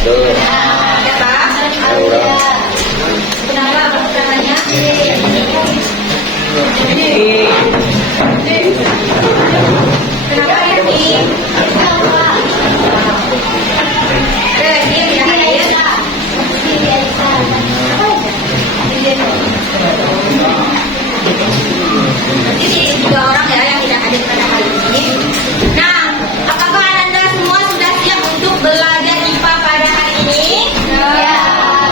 Betul. Siapa? Kenapa namanya? Kenapa ini? Jadi dua orang ya yang tidak hadir pada hari ini. Nah, apakah Anda semua sudah siap untuk belajar IPA pada hari ini? Ya.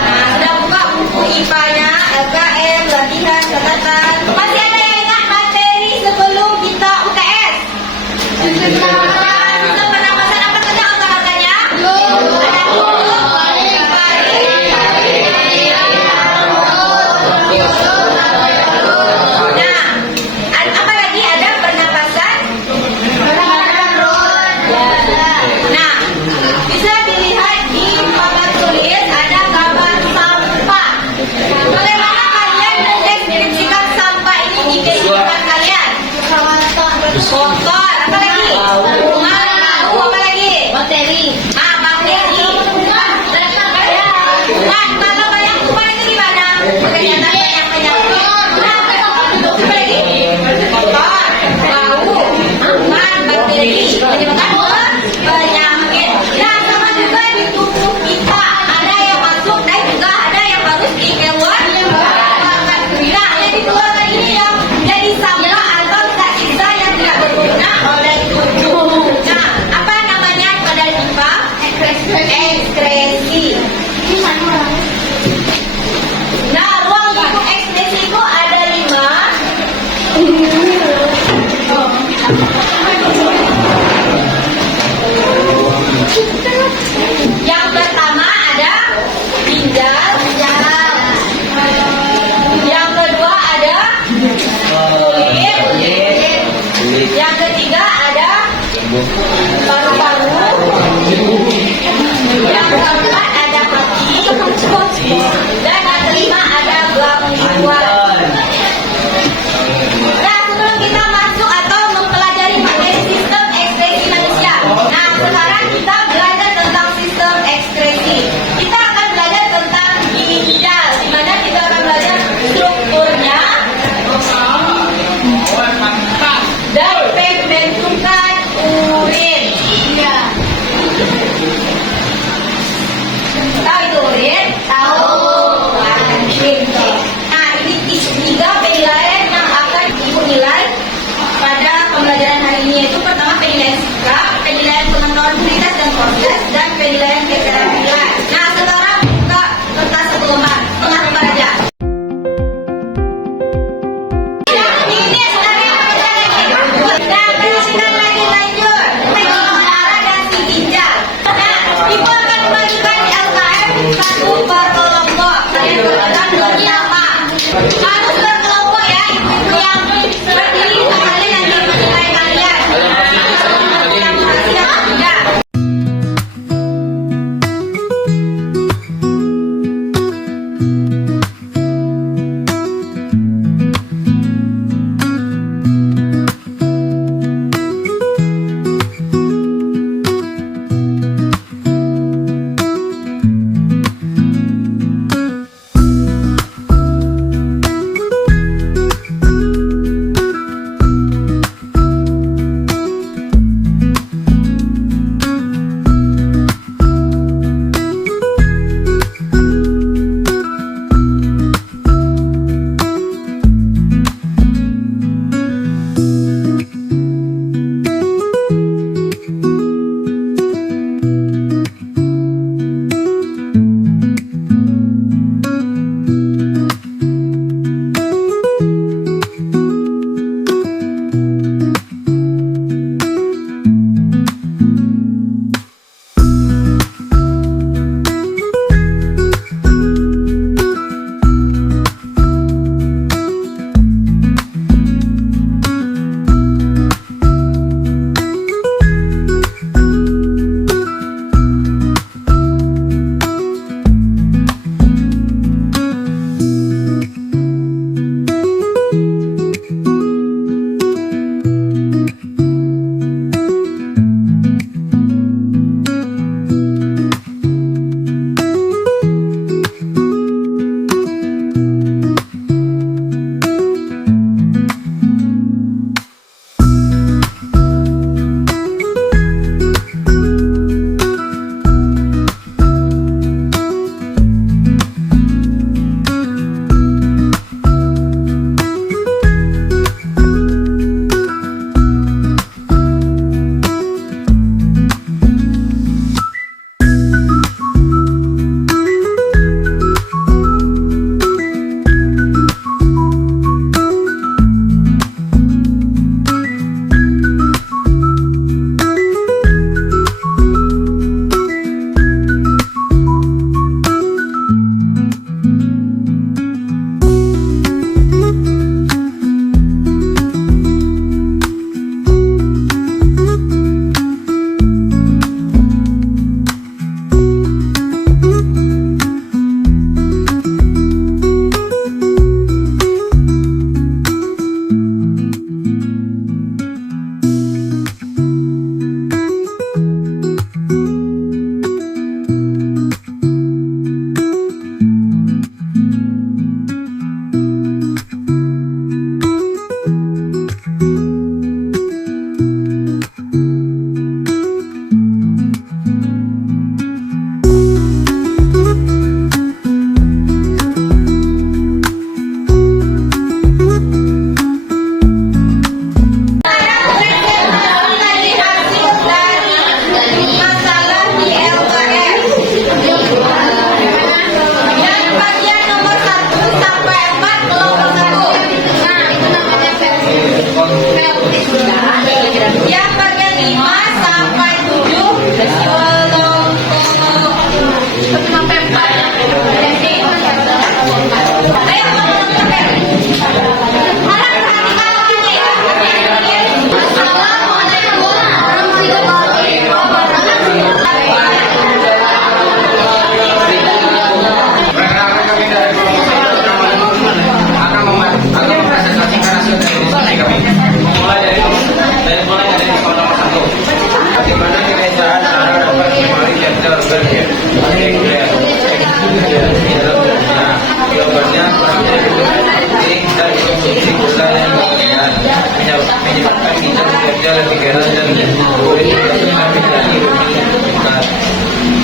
Nah, sudah buka buku IPA-nya, LKM, latihan, catatan. Masih ada yang ingat materi sebelum kita UTS? Penampasan apa saja angka-angkanya? Ada apa lagi? Ada pernapasan? Nah, bisa dilihat di papan tulis ada gambar sampah. Bagaimana kalian mendeskripsikan sampah ini di kehidupan kalian? Kotor. Apa lagi? Bau. Apa lagi? Bakteri. Bakteri. Kalau banyak kuman itu gimana? Kelihatan banyak. Apa lagi? Kotor, bau, kuman, bakteri, menyebabkan penyakit. Nah, sama juga di tubuh kita ada yang masuk dan juga ada yang harus dikeluarkan. Nah, yang dikeluarkan ini yang jadi sampah atau sisa yang tidak berguna oleh tubuh. Nah, apa namanya pada IPA? Ekskresi. Nah, ruang lingkup ekspresi itu ada 5. Yang pertama ada ginjal. Yang kedua ada kulit. Yang ketiga ada paru-paru. Yang keempat ada hati. Dan yang kelima ada gangguan. Nah, sebelum kita masuk atau mempelajari materi sistem ekspresi manusia. Nah, sekarang kita belajar tentang sistem ekspresi. Kita akan belajar tentang ginjal, di mana kita akan belajar strukturnya dan pembentukan urin. Tahu itu urin? Tahu.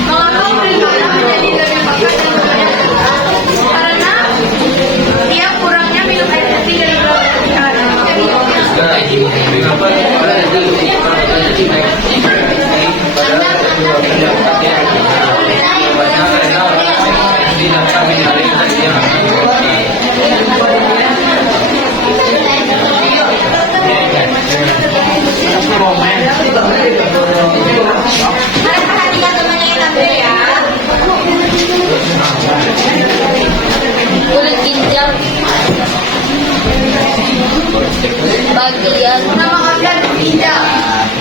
Mengapa urin darah menjadi lebih pekat dan banyak darah? Karena dia kurangnya minum air putih dari perhatikan temannya yang tampil ya. Kulit ginjal bagian nama organ ginjal.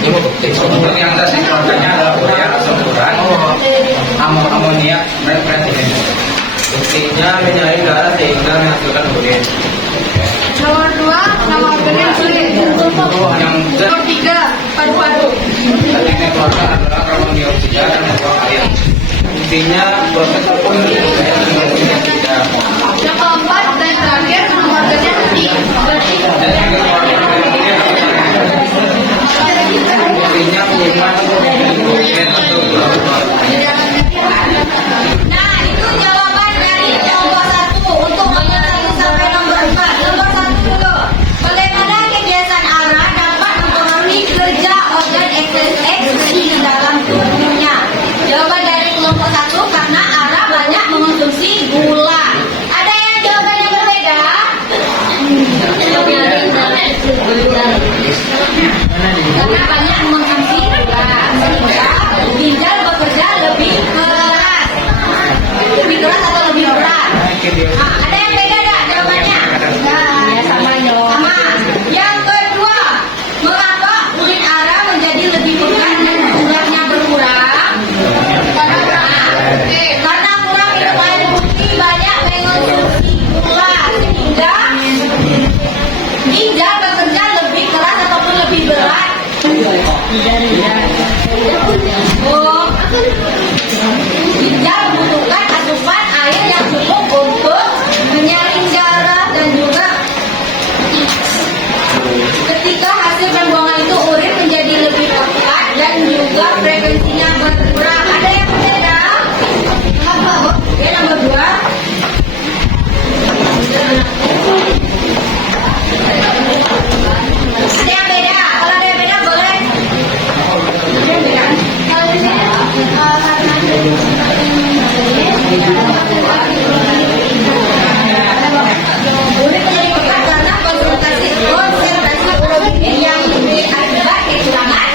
Yang tadi contohnya adalah urea asam urat, amonia, nitrogen. Buktinya menyaring darah sehingga menghasilkan urin. Nomor 2, nama organnya kulit. Nomor 3, paru-paru. Tadi dikeluarkan adalah karbon dioksida dan membuang air. Buktinya proses apapun tidak. Yang keempat dan terakhir nama organnya hati. Buktinya penggunaan nitrogen untuk Nah, itu jawaban dari nomor 1 untuk nomor 1 sampai nomor 4. Nomor 1 dulu. Bagaimana kebiasaan ARA dapat mempengaruhi kerja organ ekskresi di dalam tubuhnya? Jawaban dari kelompok 1 karena ARA banyak mengonsumsi gula. Ada yang jawaban yang berbeda? Karena banyak mengonsumsi gula, sehingga ginjal bekerja lebih keras. Lebih keras atau lebih berat? Nah, ada yang beda tak jawabannya? Nah, sama. Yang kedua, mengapa urin ARA menjadi lebih pekat dan jumlahnya berkurang? Karena kurang minum air putih, banyak mengonsumsi gula, sehingga ginjal bekerja lebih keras ataupun lebih berat. Oh, ginjal membutuhkan asupan air yang cukup untuk menyaring darah dan juga ketika hasil pembuangan itu urin menjadi lebih pekat dan juga frekuensinya berkurang. Ada yang berbeda? Oke, nomor 2. Ada yang beda? Kalau ada yang beda boleh. Kalau di sini urin menjadi pekat karena konsentrasi urin yang akibat kekurangan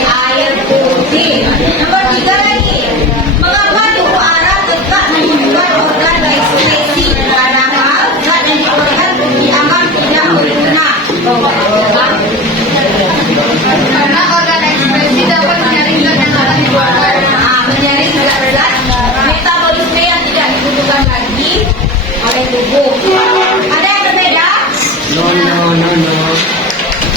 air putih. Nomor 3 lagi. Mengapa tubuh ARA tetap membutuhkan organ ekskresi padahal zat yang dikeluarkan dianggap tidak berguna? Karena organ ekskresi dapat menyaring zat yang akan dikeluarkan, menyaring zat-zat metabolisme yang tidak dibutuhkan lagi oleh tubuh. Ada yang berbeda? No.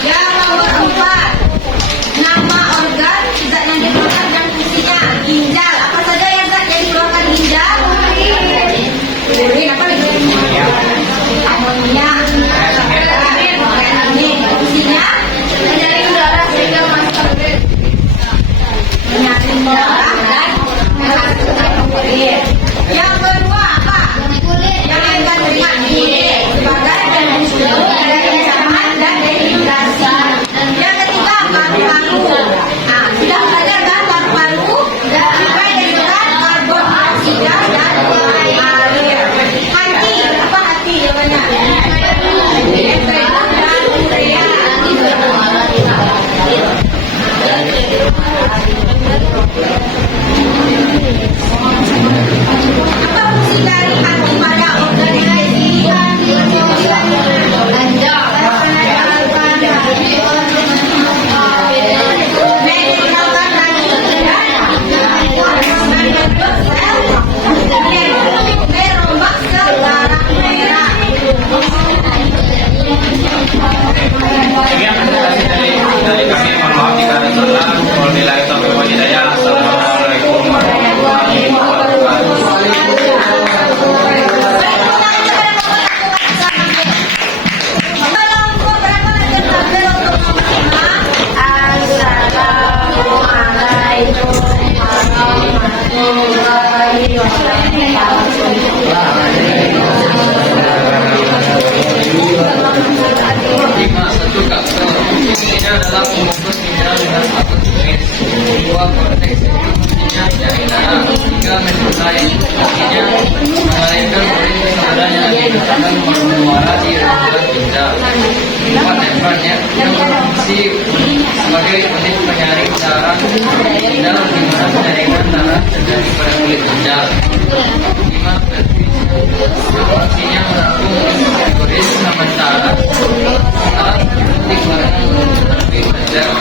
Yang nomor 4, nama organ zat yang dikeluarkan dan fungsinya. Ginjal, apa saja yang zat yang dikeluarkan ginjal? Urin, apa lagi? Amonia. Fungsinya menyaring darah sehingga masuk menyaring darah dan menghasilkan urin. Yang kedua apa? Yang akan dengan kulit sebagai pembuluh dari kecaman dan dehidrasi. Yang ketiga paru-paru. Nah, sudah belajar kan paru-paru sampai dengan karbon dioksida dan air. Hati, apa hati jawabannya? Dan urea. Apa fungsi dari hati pada organisasi? Menyediakan daging dan merombak sel darah merah. Sekian presentasi dari kami. Mohon maaf jika ada salah. Wabillahi taufiq wal hidayah. Assalamualaikum. Lima, satu kapsul. Fungsinya adalah membungkus mineral dengan satu tumis. Dua, korteks. Fungsinya cairan. Tiga, mesokai. Fungsinya mengalirkan urin ke saluran yang diletakkan muara di rongga ginjal. Empat, membrannya yang berfungsi sebagai unit penyaring darah ginjal di mana penyaringan darah terjadi pada kulit ginjal. Lima, fungsinya menampung urin sementara saat penting lebih panjang.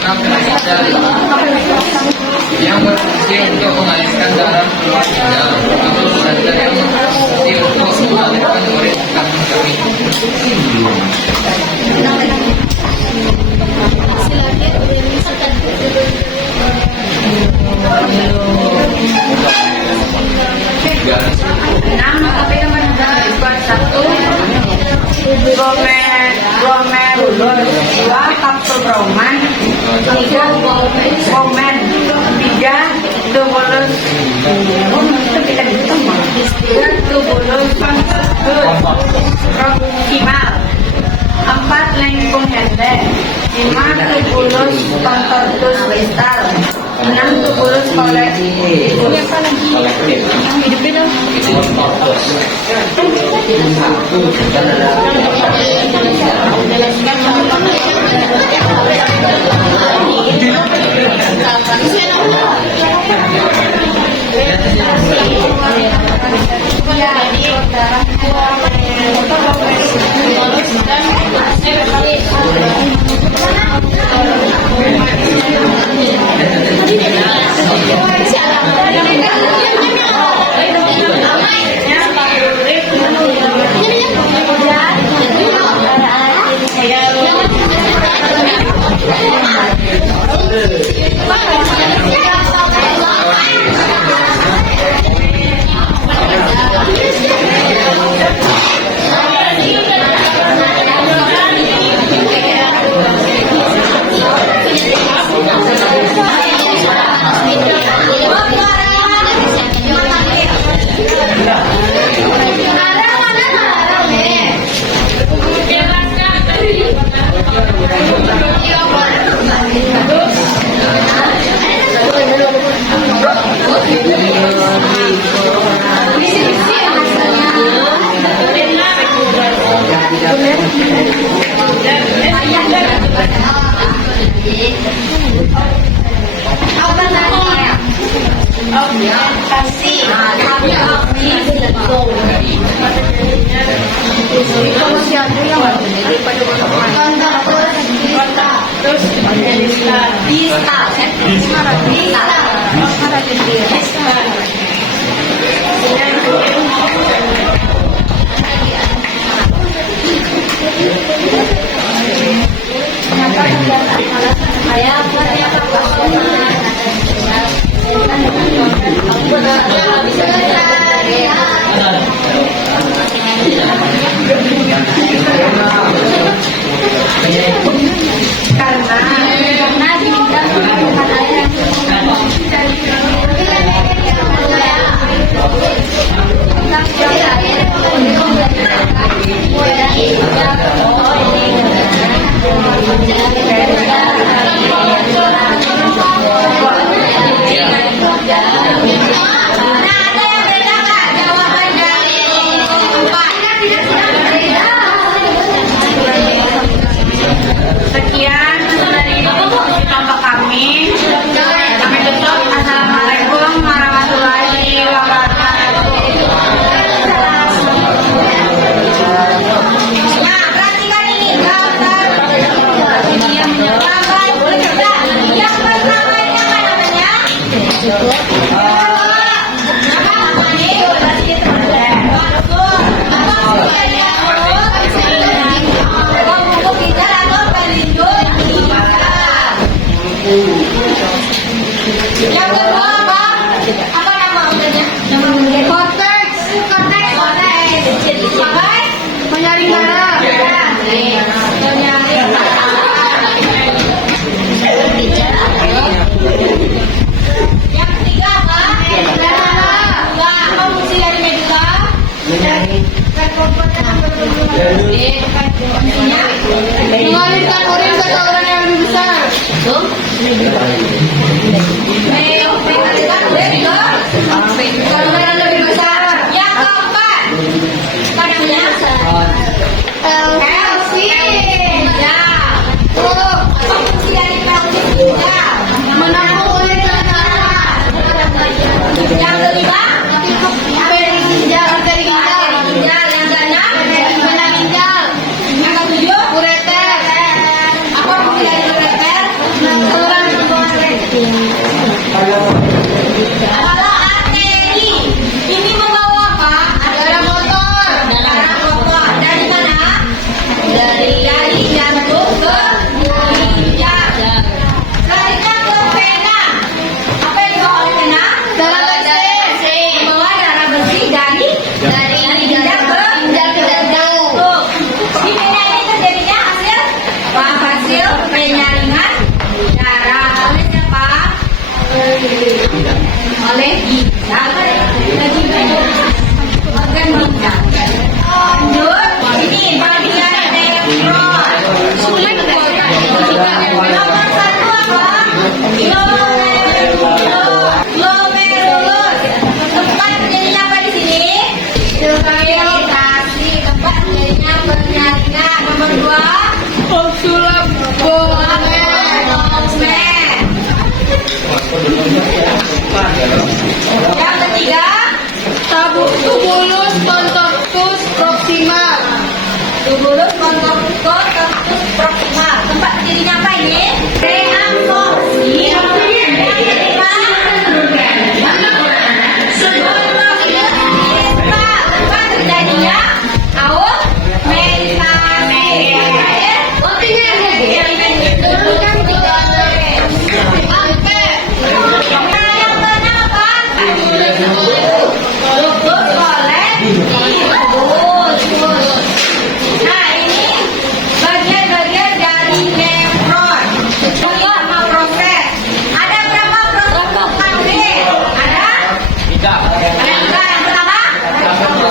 Enam, ginjal yang berfungsi untuk mengalirkan darah keluar ginjal. Tujuh, belajar yang berfungsi untuk mengalirkan urin ke kandung kemih. Glomerulus, 2 kapsul broman, 3 komen, 3 tubulus, 3 tubulus proximal, 4 lengkung pendek, 5 tubulus contortus distal, 6 tubulus kolektif. Karena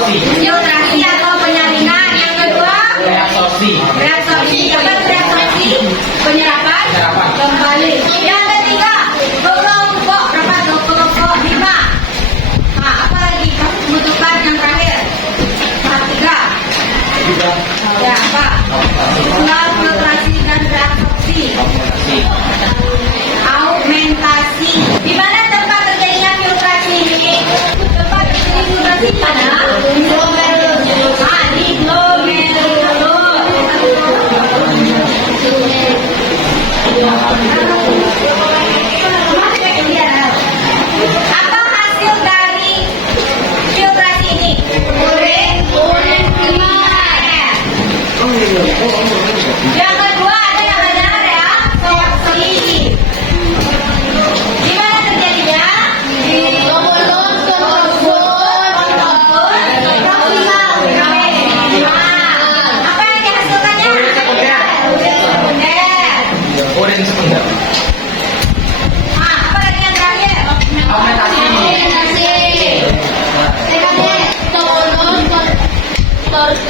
Filtrasi atau penyaringan. Yang kedua, Reabsorpsi. reabsorpsi. Apa itu reabsorpsi? Penyerapan. Penyerapan. Kembali. Yang ketiga, kelompok. Berapa tuh kelompok? 5. Nah, apa lagi? Kamu membutuhkan yang terakhir. 3. Ya, apa? Soal filtrasi dan reabsorpsi. Augmentasi. Di mana tempat terjadinya filtrasi ini? Tempat terjadi filtrasi di mana? Glomerulus. Ah, di glomerulus. Apa hasil dari filtrasi ini? Urin keluar. Yang kedua ada namanya reabsorpsi. Di mana terjadinya? Di mulut tersebut proximal. Apa yang dihasilkannya? Urin sekunder. Urin sekunder. Urin sekunder. Apa lagi yang terakhir? Augmentasi. Augmentasi. Terus